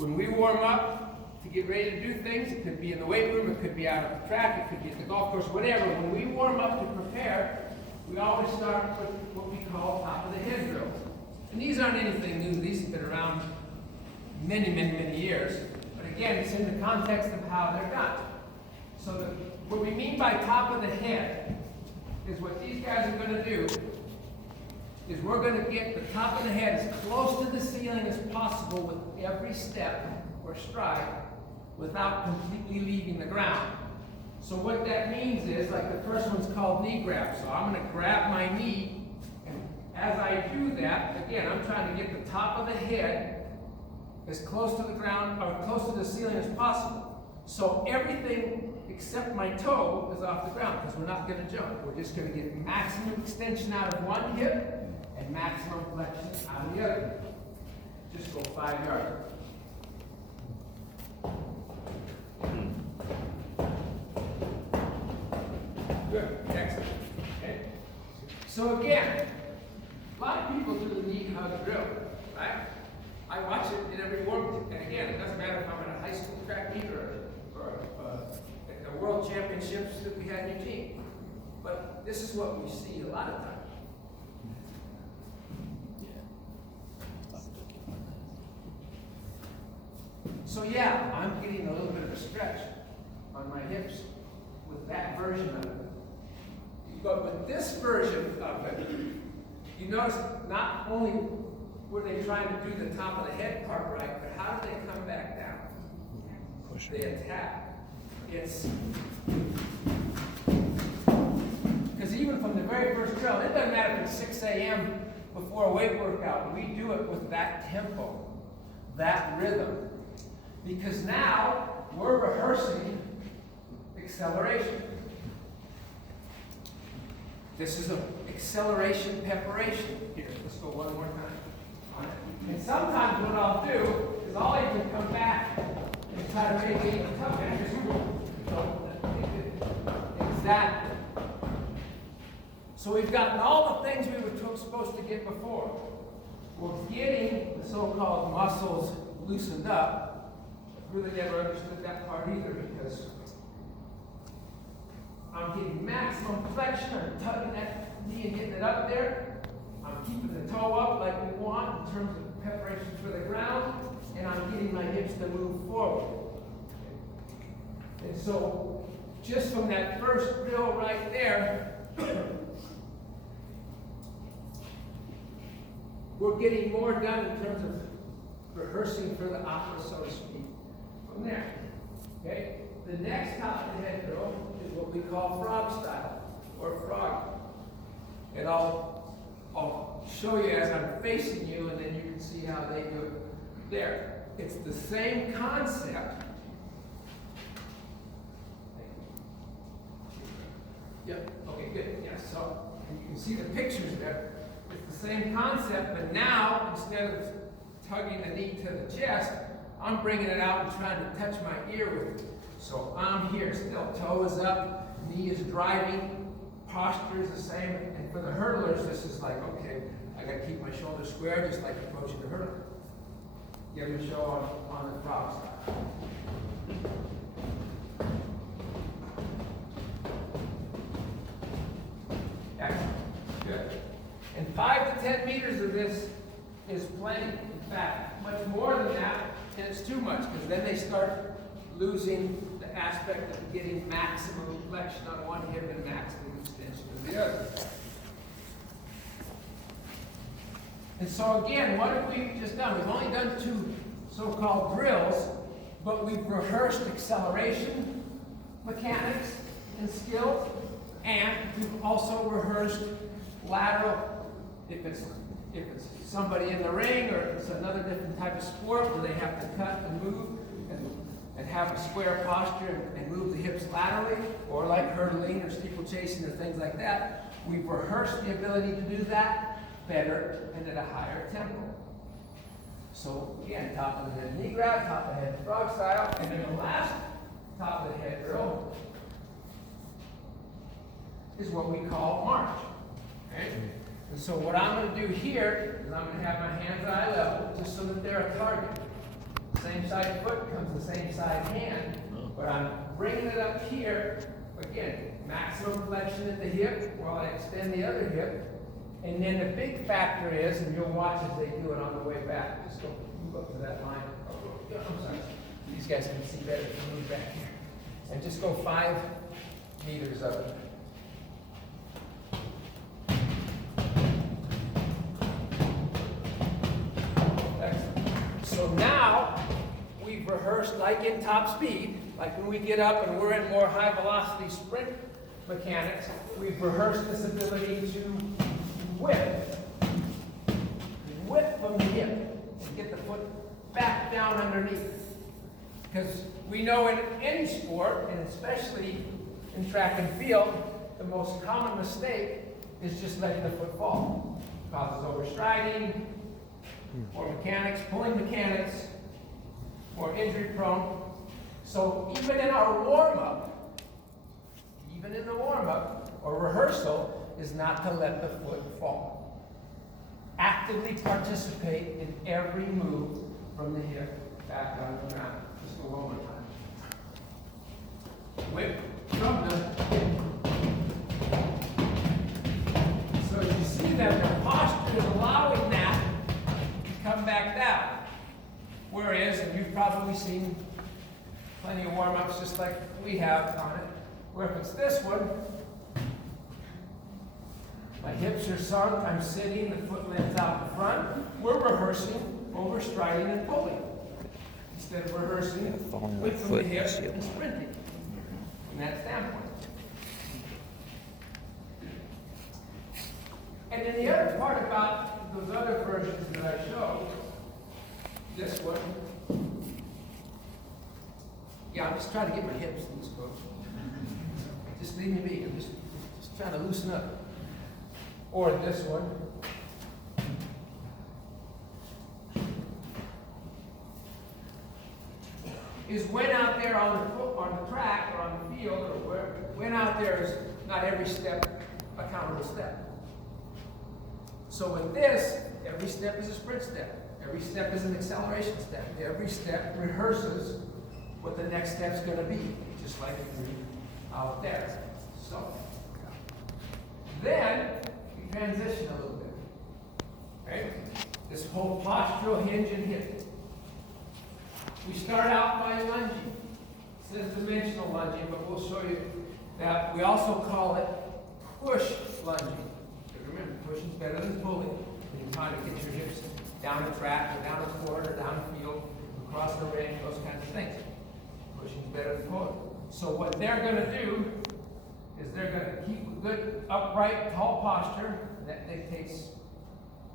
When we warm up to get ready to do things, it could be in the weight room, it could be out at the track, it could be at the golf course, whatever. When we warm up to prepare, we always start with what we call top of the head drills. And these aren't anything new. These have been around many, many, many years. But again, it's in the context of how they're done. So what we mean by top of the head is what these guys are going to do is we're going to get the top of the head as close to the ceiling as possible with every step or stride without completely leaving the ground. So what that means is, like the first one's called knee grab. So I'm going to grab my knee, and as I do that, again, I'm trying to get the top of the head as close to the ground or close to the ceiling as possible. So everything except my toe is off the ground because we're not going to jump. We're just going to get maximum extension out of one hip and maximum flexion out of the other. Just go 5 yards. Good. Excellent. Okay. So again, a lot of people do the knee hug drill, right? I watch it in every warm-up, and again, it doesn't matter if I'm at a high school track meet or at the world championships that we had in Eugene. But this is what we see a lot of times. So yeah, I'm getting a little bit of a stretch on my hips with that version of it. But with this version of it, you notice not only were they trying to do the top of the head part right, but how do they come back down? They attack. It's because even from the very first drill, it doesn't matter if it's 6 a.m. before a weight workout, we do it with that tempo, that rhythm. Because now we're rehearsing acceleration. This is an acceleration preparation. Here, let's go one more time. And sometimes what I'll do is I'll even come back and try to make it even tougher. Exactly. So we've gotten all the things we were supposed to get before. We're getting the so-called muscles loosened up. Really never understood that part either because I'm getting maximum flexion, I'm tugging that knee and getting it up there. I'm keeping the toe up like we want in terms of preparation for the ground, and I'm getting my hips to move forward. And so, just from that first drill right there, we're getting more done in terms of rehearsing for the opera, so to speak. From there, okay? The next top of the head drill is what we call frog style, or frog. And I'll show you as I'm facing you, and then you can see how they do it there. It's the same concept. Yep, okay, good, yes. So, and you can see the pictures there. It's the same concept, but now, instead of tugging the knee to the chest, I'm bringing it out and trying to touch my ear with it. So I'm here still, toe is up, knee is driving, posture is the same. And for the hurdlers, this is like, okay, I got to keep my shoulders square just like approaching the hurdle. Give it a show on the frog side. Excellent, good. And 5 to 10 meters of this is plenty. In fact, much more than that, and it's too much, because then they start losing the aspect of getting maximum flexion on one hip and maximum extension of the other. And so again, what have we just done? We've only done 2 so-called drills, but we've rehearsed acceleration, mechanics, and skills, and we've also rehearsed lateral, if it's somebody in the ring, or if it's another different type of sport where they have to cut and move and have a square posture and move the hips laterally, or like hurdling or steeplechasing or things like that. We've rehearsed the ability to do that better and at a higher tempo. So again, top of the head knee grab, top of the head frog style, and then the last top of the head drill is what we call march. Okay? And so what I'm going to do here is I'm going to have my hands eye level just so that they're a target. Same side foot comes the same side hand, but I'm bringing it up here. Again, maximum flexion at the hip while I extend the other hip. And then the big factor is, and you'll watch as they do it on the way back. Just go move up to that line. Oh, I'm sorry. These guys can see better if you move back here. And just go 5 meters of it. Excellent. So now we've rehearsed like in top speed, like when we get up and we're in more high velocity sprint mechanics, we've rehearsed this ability to whip from the hip and get the foot back down underneath. Because we know in any sport, and especially in track and field, the most common mistake is just letting the foot fall. It causes overstriding, or mechanics, pulling mechanics, or injury prone. So even in our warm-up, even in the warm-up or rehearsal, is not to let the foot fall. Actively participate in every move from the hip back down the ground. Just go one more time. Whip from the hip. So as you see that the posture is allowing that to come back down. Whereas, and you've probably seen plenty of warm-ups just like we have on it, where if it's this one, my hips are sunk, I'm sitting, the foot lands out in front. We're rehearsing overstriding and pulling. Instead of rehearsing whip from the hip and sprinting from that standpoint. And then the other part about those other versions that I showed, this one, yeah, I'm just trying to get my hips loose, coach. Just leave me be. I'm just trying to loosen up. Or this one. Is when out there on the track or on the field or where, when out there is not every step a countable step. So with this, every step is a sprint step. Every step is an acceleration step. Every step rehearses what the next step's going to be, just like out there. So then we transition a little bit. Okay? This whole postural hinge and hip. We start out by lunging. It says dimensional lunging, but we'll show you that we also call it push lunging. Remember, pushing is better than pulling. You're trying to get your hips down the track, or down the court, or down the field, across the ring, those kinds of things. Pushing is better than pulling. So what they're going to do is they're going to keep a good, upright, tall posture. That dictates,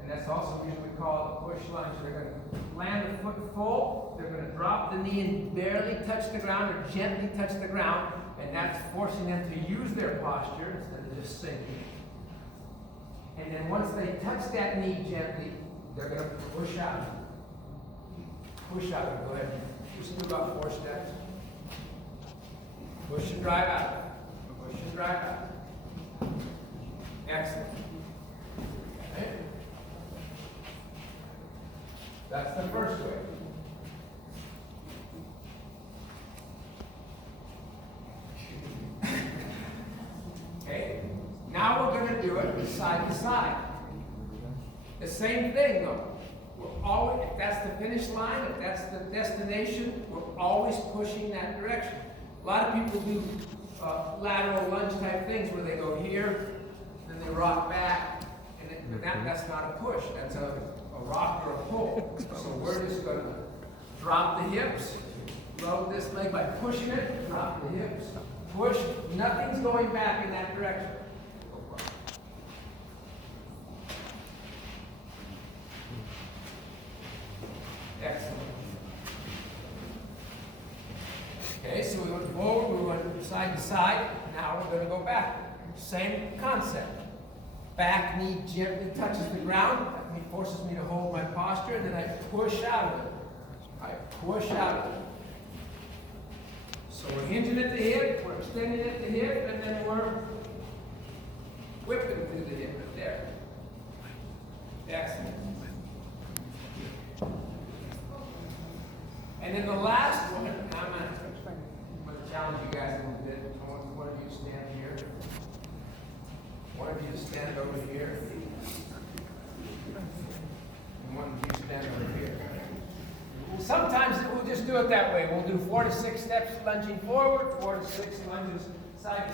and that's also the reason we call it a push lunge. They're going to land the foot full. They're going to drop the knee and barely touch the ground, or gently touch the ground, and that's forcing them to use their posture instead of just sinking. And then once they touch that knee gently, they're going to push out. Push out. Go ahead. Just do about 4 steps. Push and drive out. Push and drive out. Excellent. Okay. That's the first way. Okay. Now we're going to do it side to side. The same thing though. We're always, if that's the finish line, if that's the destination, we're always pushing that direction. A lot of people do lateral lunge type things where they go here, then they rock back, and that's not a push. That's a rock or a pull. So we're just going to drop the hips, load this leg by pushing it, drop the hips, push. Nothing's going back in that direction. Excellent. Okay, so we went forward, we went side to side. Now we're going to go back. Same concept. Back knee gently touches the ground. It forces me to hold my posture, and then I push out of it. I push out of it. So we're hinging at the hip, we're extending at the hip, and then we're whipping through the hip right there. Excellent. And then the last one, I'm going to challenge you guys a little bit. I want one of you to stand here. One of you to stand over here. And one of you to stand over here. Sometimes we'll just do it that way. We'll do 4 to 6 steps lunging forward, 4 to 6 lunges side to